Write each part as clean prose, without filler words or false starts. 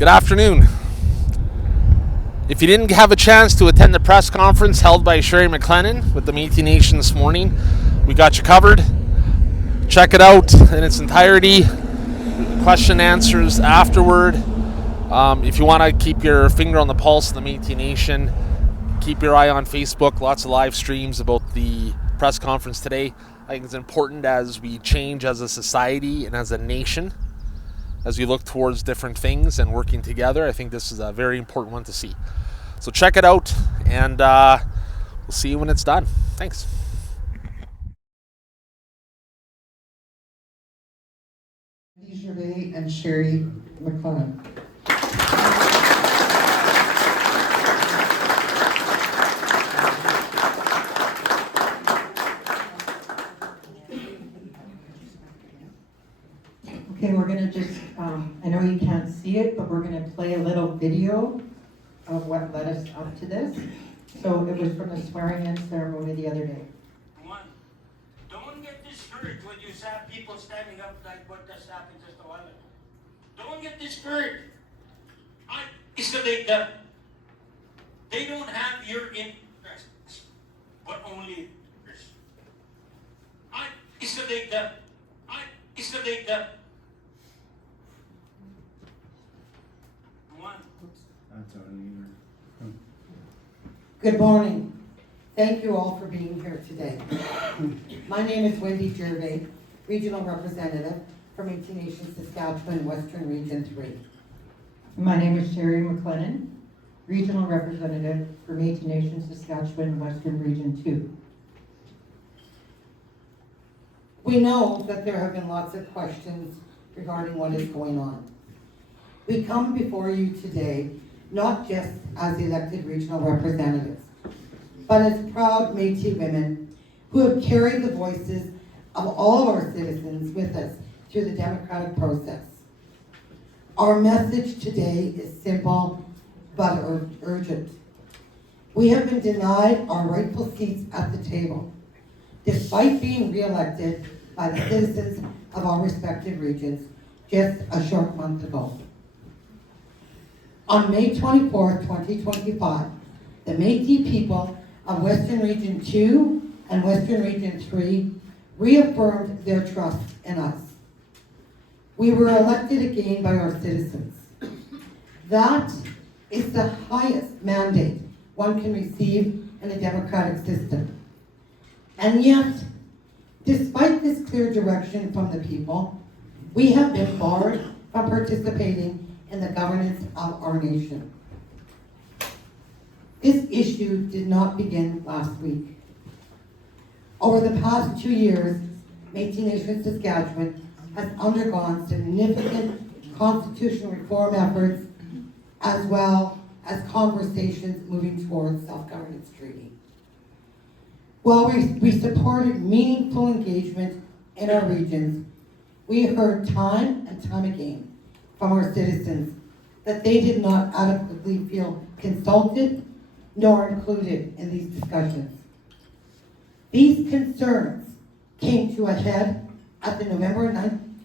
Good afternoon. If you didn't have a chance to attend the press conference held by Sherry McLennan with the Metis Nation this morning, we got you covered. Check it out in its entirety. Question and answers afterward. If you want to keep your finger on the pulse of the Metis Nation, keep your eye on Facebook. Lots of live streams about the press conference today. I think it's important as we change as a society and as a nation, as we look towards different things and working together. I think this is a very important one to see. So check it out, and we'll see you when it's done. Thanks. Wendy, Gervais, and Sherry McLennan. Okay, we're going to just, I know you can't see it, but we're going to play a little video of what led us up to this. So it was from the swearing-in ceremony the other day. One, don't get discouraged when you have people standing up like what just happened just a while ago. Don't get discouraged. It's that they don't have your interests, but only yours. It's that Good morning. Thank you all for being here today. My name is Wendy Gervais, Regional Representative for Metis Nation Saskatchewan, Western Region 3. My name is Sherry McLennan, Regional Representative for Metis Nation Saskatchewan, Western Region 2. We know that there have been lots of questions regarding what is going on. We come before you today not just as elected regional representatives, but as proud Métis women who have carried the voices of all of our citizens with us through the democratic process. Our message today is simple but urgent. We have been denied our rightful seats at the table, despite being re-elected by the citizens of our respective regions just a short month ago. On May 24th, 2025, the Métis people of Western Region 2 and Western Region 3 reaffirmed their trust in us. We were elected again by our citizens. That is the highest mandate one can receive in a democratic system. And yet, despite this clear direction from the people, we have been barred from participating in the governance of our nation. This issue did not begin last week. Over the past 2 years, Métis Nation Saskatchewan has undergone significant constitutional reform efforts as well as conversations moving towards self-governance treaty. While we supported meaningful engagement in our regions, we heard time and time again from our citizens that they did not adequately feel consulted nor included in these discussions. These concerns came to a head at the November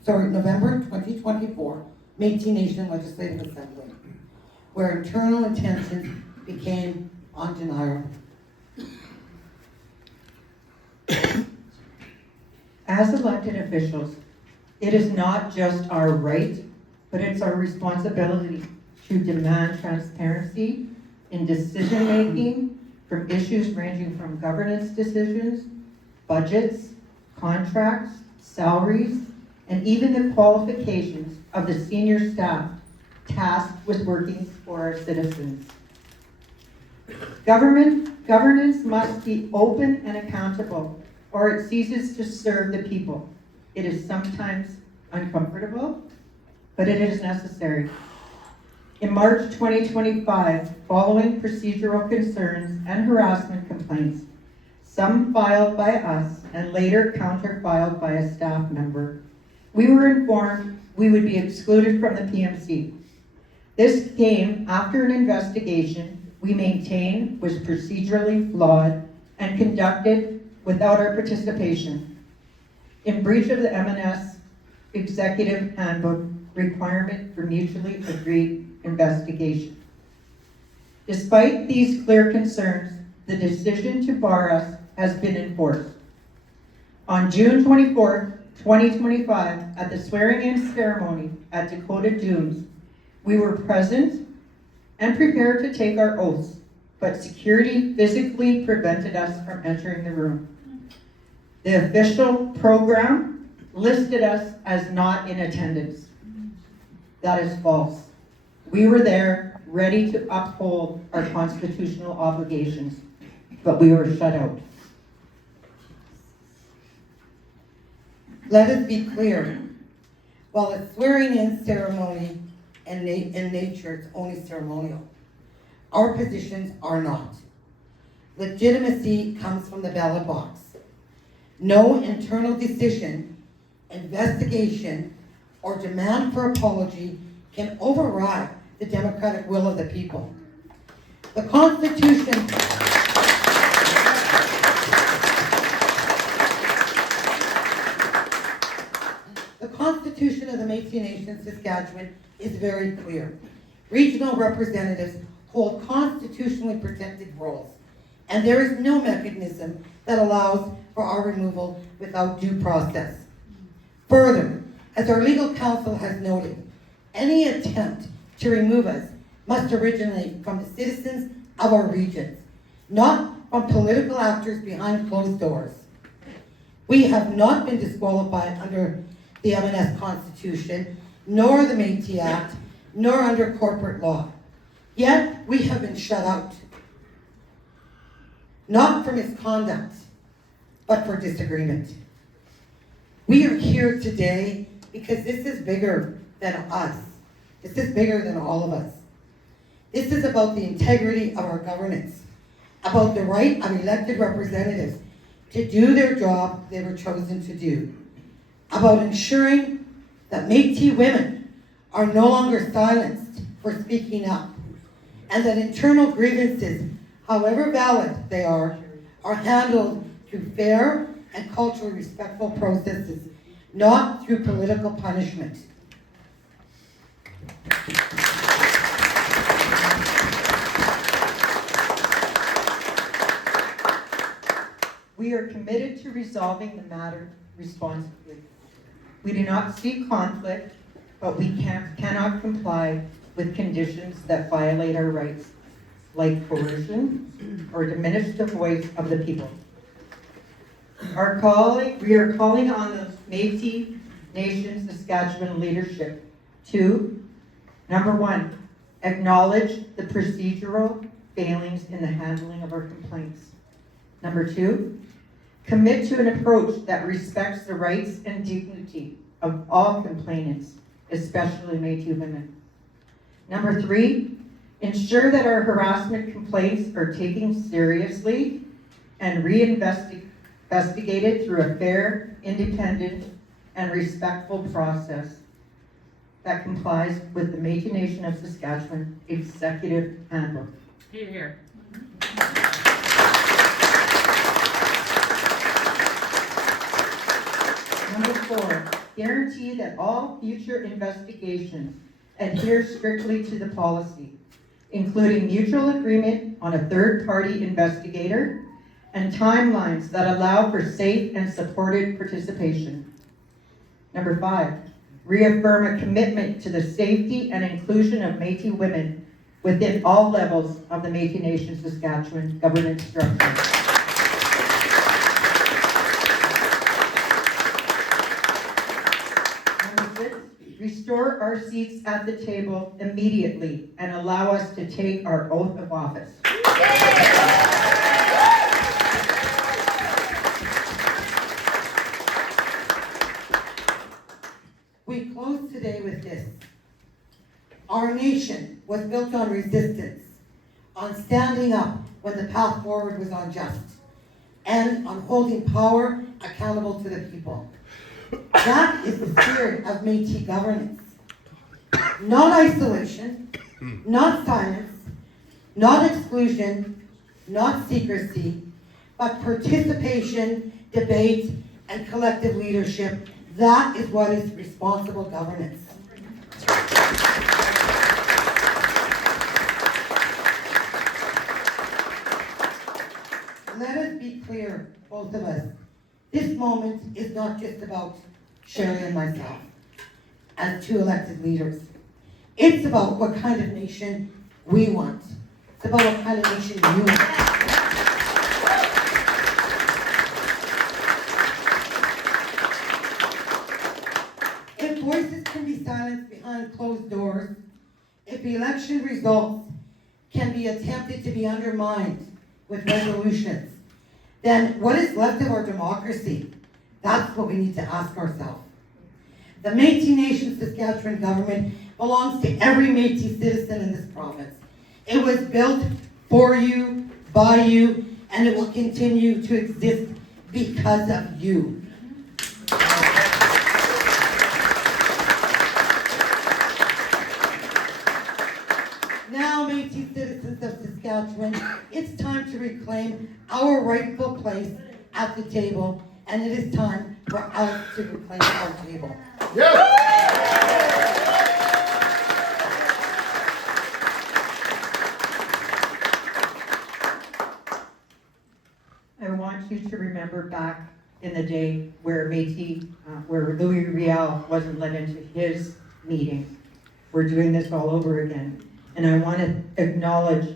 2024 Métis Nation Legislative Assembly, where internal tensions became undeniable. As elected officials, it is not just our right, but it's our responsibility to demand transparency in decision-making from issues ranging from governance decisions, budgets, contracts, salaries, and even the qualifications of the senior staff tasked with working for our citizens. Governance must be open and accountable, or it ceases to serve the people. It is sometimes uncomfortable, but it is necessary. In March 2025, following procedural concerns and harassment complaints, some filed by us and later counter-filed by a staff member, we were informed we would be excluded from the PMC. This came after an investigation we maintain was procedurally flawed and conducted without our participation. In breach of the M&S Executive Handbook requirement for mutually agreed investigation. Despite these clear concerns, the decision to bar us has been enforced. On June 24, 2025, at the swearing-in ceremony at Dakota Dunes, we were present and prepared to take our oaths, but security physically prevented us from entering the room. The official program listed us as not in attendance. That is false. We were there, ready to uphold our constitutional obligations, but we were shut out. Let us be clear. While a swearing-in ceremony in nature is only ceremonial, our positions are not. Legitimacy comes from the ballot box. No internal decision, investigation, or demand for apology can override the democratic will of the people. The Constitution of the Metis Nation Saskatchewan is very clear. Regional representatives hold constitutionally protected roles, and there is no mechanism that allows for our removal without due process. Further, as our legal counsel has noted, any attempt to remove us must originate from the citizens of our regions, not from political actors behind closed doors. We have not been disqualified under the M&S Constitution, nor the Métis Act, nor under corporate law. Yet, we have been shut out. Not for misconduct, but for disagreement. We are here today because this is bigger than us. This is bigger than all of us. This is about the integrity of our governance, about the right of elected representatives to do their job they were chosen to do, about ensuring that Métis women are no longer silenced for speaking up, and that internal grievances, however valid they are handled through fair and culturally respectful processes, not through political punishment. We are committed to resolving the matter responsibly. We do not seek conflict, but we cannot comply with conditions that violate our rights, like coercion or diminish the voice of the people. We are calling on the Metis Nation Saskatchewan leadership to, number one, acknowledge the procedural failings in the handling of our complaints. Number two, commit to an approach that respects the rights and dignity of all complainants, especially Métis women. Number three, ensure that our harassment complaints are taken seriously and investigated through a fair, independent, and respectful process that complies with the Métis Nation of Saskatchewan Executive Handbook. Here, here. Number four, guarantee that all future investigations adhere strictly to the policy, including mutual agreement on a third-party investigator and timelines that allow for safe and supported participation. Number five, reaffirm a commitment to the safety and inclusion of Métis women within all levels of the Métis Nation Saskatchewan governance structure. Restore our seats at the table immediately and allow us to take our oath of office. We close today with this. Our nation was built on resistance, on standing up when the path forward was unjust, and on holding power accountable to the people. That is the spirit of Métis governance. Not isolation, not silence, not exclusion, not secrecy, but participation, debate, and collective leadership. That is what is responsible governance. Let us be clear, both of us. This moment is not just about Sherry and myself as two elected leaders. It's about what kind of nation we want. It's about what kind of nation you want. If voices can be silenced behind closed doors, if election results can be attempted to be undermined with resolutions, then what is left of our democracy? That's what we need to ask ourselves. The Metis Nation Saskatchewan government belongs to every Metis citizen in this province. It was built for you, by you, and it will continue to exist because of you. Now, Metis citizens of Saskatchewan, it's time to reclaim our rightful place at the table, and it is time for us to reclaim our table. I want you to remember back in the day where where Louis Riel wasn't let into his meeting. We're doing this all over again. And I want to acknowledge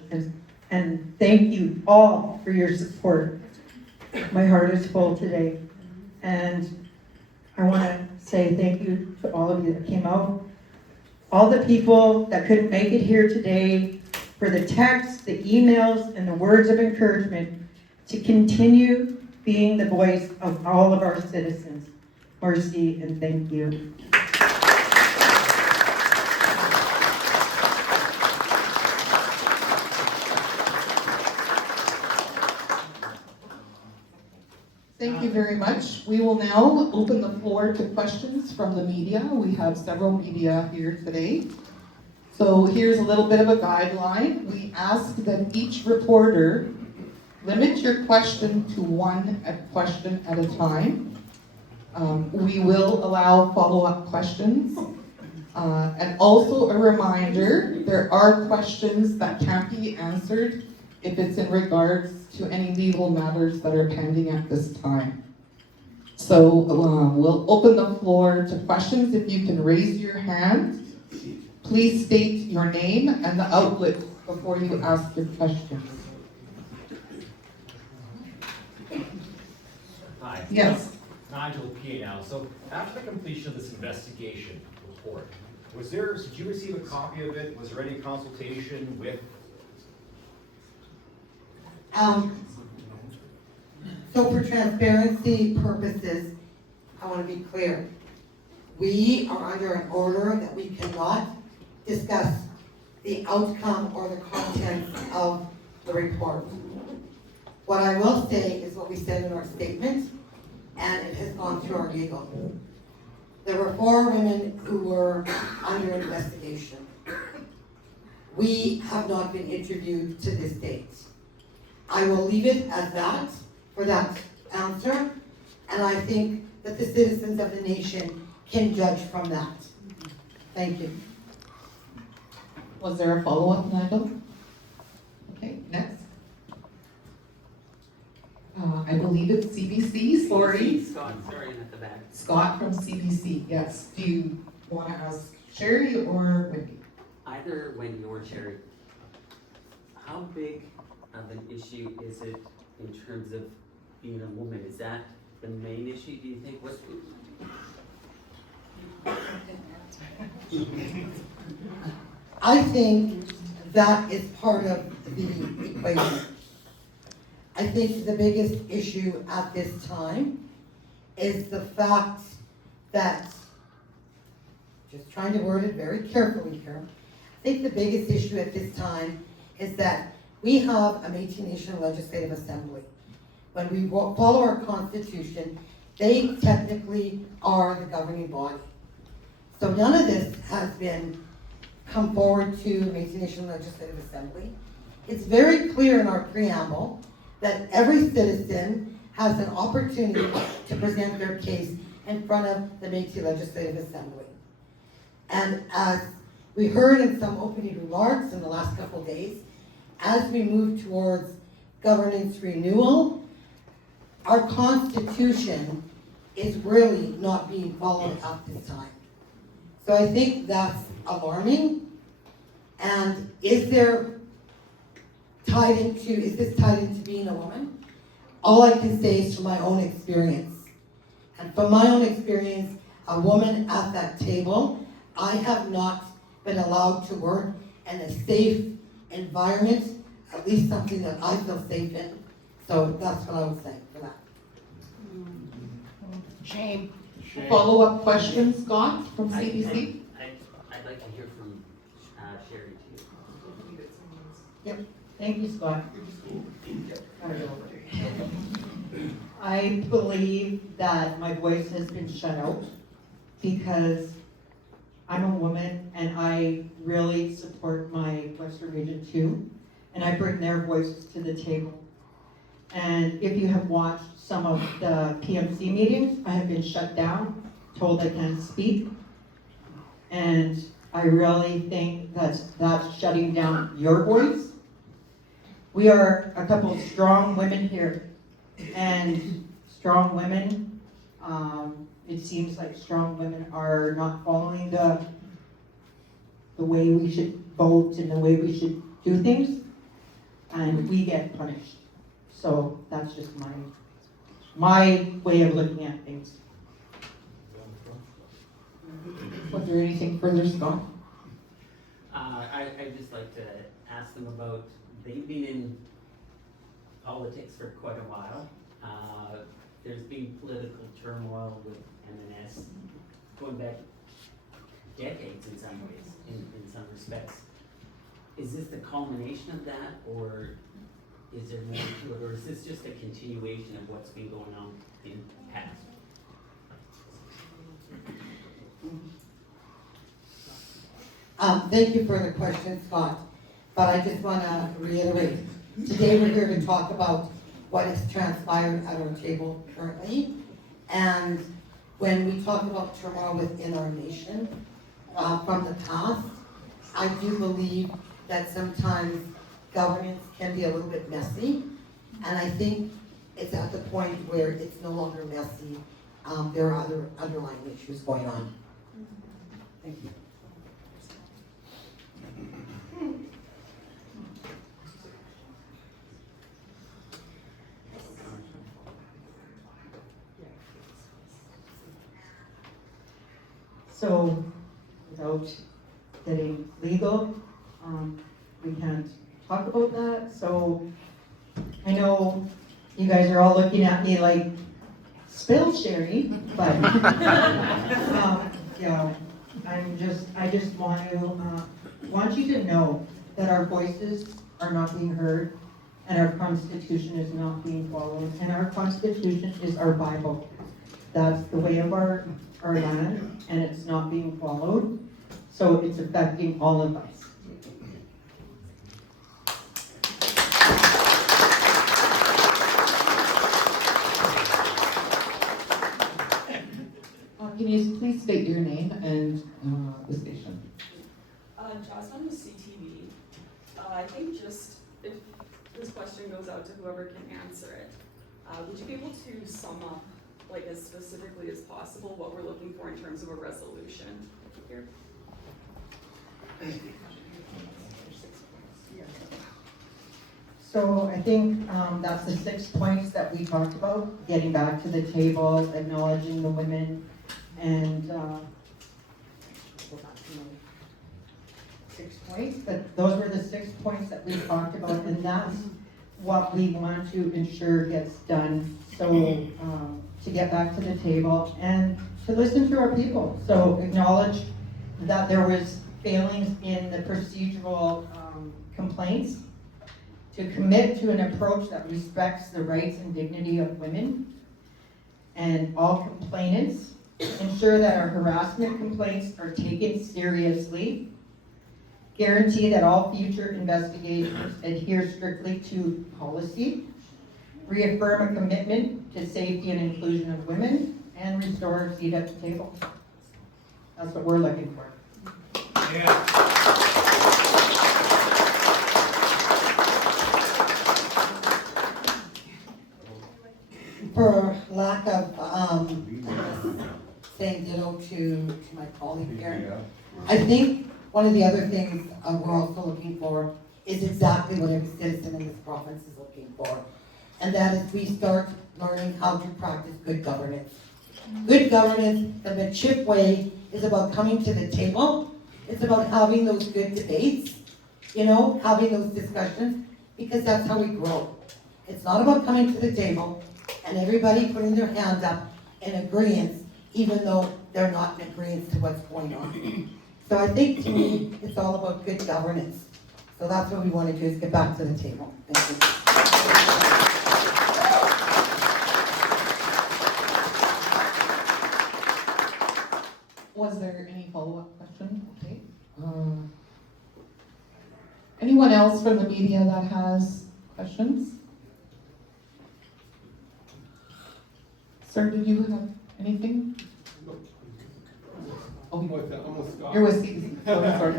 and thank you all for your support. My heart is full today. And I want to say thank you to all of you that came out. All the people that couldn't make it here today, for the texts, the emails, and the words of encouragement to continue being the voice of all of our citizens. Mercy and thank you. Thank you very much. We will now open the floor to questions from the media. We have several media here today. So here's a little bit of a guideline. We ask that each reporter limit your question to one question at a time. We will allow follow-up questions. And also a reminder, there are questions that can't be answered if it's in regards to any legal matters that are pending at this time. So we'll open the floor to questions. If you can raise your hand, please state your name and the outlet before you ask your questions. Hi. Yes. Nigel P. now. So after the completion of this investigation report, did you receive a copy of it? Was there any consultation with? So for transparency purposes, I want to be clear. We are under an order that we cannot discuss the outcome or the contents of the report. What I will say is what we said in our statement, and it has gone through our legal. There were 4 women who were under investigation. We have not been interviewed to this date. I will leave it at that for that answer, and I think that the citizens of the nation can judge from that. Thank you. Was there a follow-up, Nigel? Okay, next. I believe it's CBC, sorry. Scott, sorry, at the back. Scott from CBC, yes. Do you want to ask Sherry or Wendy? Either Wendy or Cherry. How big of an issue is it in terms of being a woman? Is that the main issue, do you think? What? I think that is part of the equation. I think the biggest issue at this time is the fact that, just trying to word it very carefully here, I think the biggest issue at this time is that we have a Metis Nation Legislative Assembly. When we follow our Constitution, they technically are the governing body. So none of this has been come forward to Metis Nation Legislative Assembly. It's very clear in our preamble that every citizen has an opportunity to present their case in front of the Metis Legislative Assembly. And as we heard in some opening remarks in the last couple of days, as we move towards governance renewal, our constitution is really not being followed at this time. So I think that's alarming. And is this tied into being a woman? All I can say is from my own experience. And from my own experience, a woman at that table, I have not been allowed to work in a safe environment, at least something that I feel safe in. So that's what I would say for that. Shame. Follow-up question, Scott, from CBC? I'd like to hear from Sherry too. Thank you, Scott. I believe that my voice has been shut out because I'm a woman and I really support my Western Region too, and I bring their voices to the table. And if you have watched some of the PMC meetings, I have been shut down, told I can't speak, and I really think that that's shutting down your voice. We are a couple of strong women here, and strong women, it seems like strong women are not following the way we should vote and the way we should do things, and we get punished. So that's just my way of looking at things. Was there anything further, Scott? I'd just like to ask them about, they've been in politics for quite a while. There's been political turmoil with MNS going back decades in some ways, in some respects. Is this the culmination of that, or is there more to it, or is this just a continuation of what's been going on in the past? Thank you for the question, Scott. But I just want to reiterate, today we're here to talk about what has transpired at our table currently. And when we talk about turmoil within our nation from the past, I do believe that sometimes governance can be a little bit messy. And I think it's at the point where it's no longer messy. There are other underlying issues going on. Thank you. So, without getting legal, we can't talk about that. So, I know you guys are all looking at me like, spill, Sherry, but yeah, I just want you to know that our voices are not being heard, and our Constitution is not being followed, and our Constitution is our Bible. That's the way of our land, and it's not being followed, so it's affecting all of us. Can you please state your name and the station? Jocelyn with CTV. I think just if this question goes out to whoever can answer it, would you be able to sum up, like as specifically as possible, what we're looking for in terms of a resolution here? So I think that's the 6 points that we talked about, getting back to the table, acknowledging the women, and go back to my 6 points, but those were the 6 points that we talked about, and that's what we want to ensure gets done. So to get back to the table and to listen to our people. So acknowledge that there was failings in the procedural complaints, to commit to an approach that respects the rights and dignity of women and all complainants, ensure that our harassment complaints are taken seriously, guarantee that all future investigations adhere strictly to policy, reaffirm a commitment to safety and inclusion of women, and restore a seat at the table. That's what we're looking for. For lack of saying ditto to my colleague here, I think one of the other things we're also looking for is exactly what every citizen in this province is looking for, and that is we start learning how to practice good governance. Good governance, the McChip way, is about coming to the table. It's about having those good debates, having those discussions, because that's how we grow. It's not about coming to the table and everybody putting their hands up in agreement, even though they're not in agreement to what's going on. So I think, to me, it's all about good governance. So that's what we want to do, is get back to the table. Thank you. Was there any follow-up question? Okay. Anyone else from the media that has questions? Sir, did you have anything? Oh, you're with CBC. Sorry.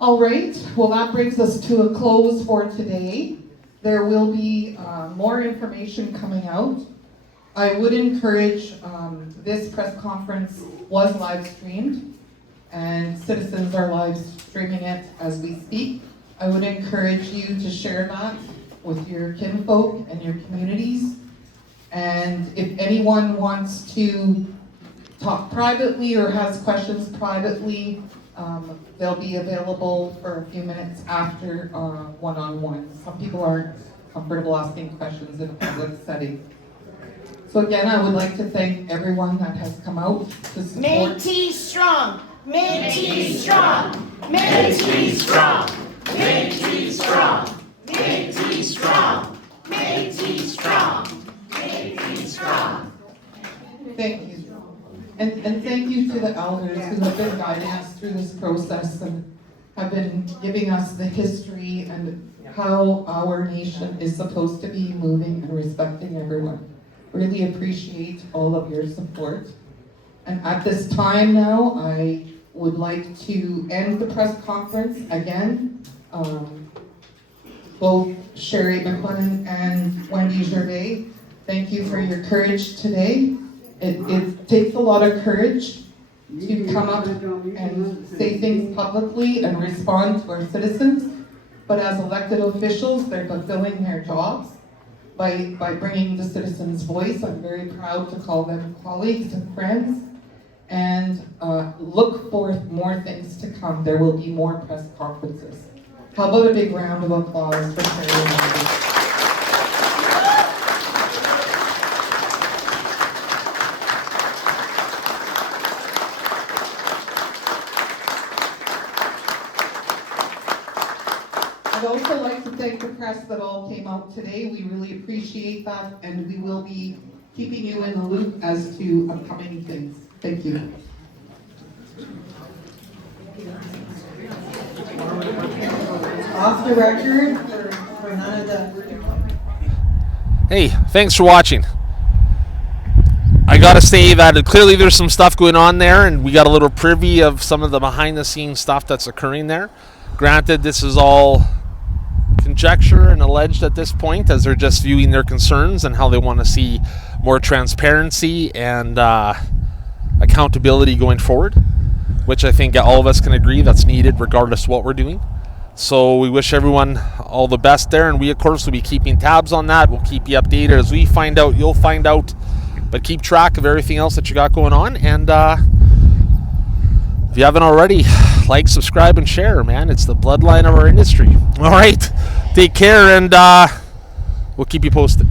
All right, well, that brings us to a close for today. There will be more information coming out. I would encourage, this press conference was live streamed, and citizens are live streaming it as we speak. I would encourage you to share that with your kinfolk and your communities. And if anyone wants to talk privately or has questions privately, they'll be available for a few minutes after one-on-one. Some people aren't comfortable asking questions in a public setting. So again, I would like to thank everyone that has come out to support. Métis strong! Métis strong! Métis strong! Métis strong! Métis strong! Métis strong! Métis strong! Thank you. And thank you to the elders who have been guiding us through this process and have been giving us the history and how our nation is supposed to be moving and respecting everyone. Really appreciate all of your support. And at this time now, I would like to end the press conference again. Both Sherry McLennan and Wendy Gervais, thank you for your courage today. It takes a lot of courage to come up and say things publicly and respond to our citizens. But as elected officials, they're fulfilling their jobs by bringing the citizens' voice. I'm very proud to call them colleagues and friends. And look for more things to come. There will be more press conferences. How about a big round of applause for Sherry and Wendy? I'd also like to thank the press that all came out today. We really appreciate that, and we will be keeping you in the loop as to upcoming things. Thank you. Off the record for none of the... Hey, thanks for watching. I gotta say that clearly there's some stuff going on there, and we got a little privy of some of the behind-the-scenes stuff that's occurring there. Granted, this is all conjecture and alleged at this point, as they're just viewing their concerns and how they want to see more transparency and accountability going forward, which I think all of us can agree that's needed regardless of what we're doing. So we wish everyone all the best there, and we of course will be keeping tabs on that. We'll keep you updated. As we find out, you'll find out, but keep track of everything else that you got going on. And if you haven't already, like, subscribe, and share, man. It's the bloodline of our industry. All right, take care, and we'll keep you posted.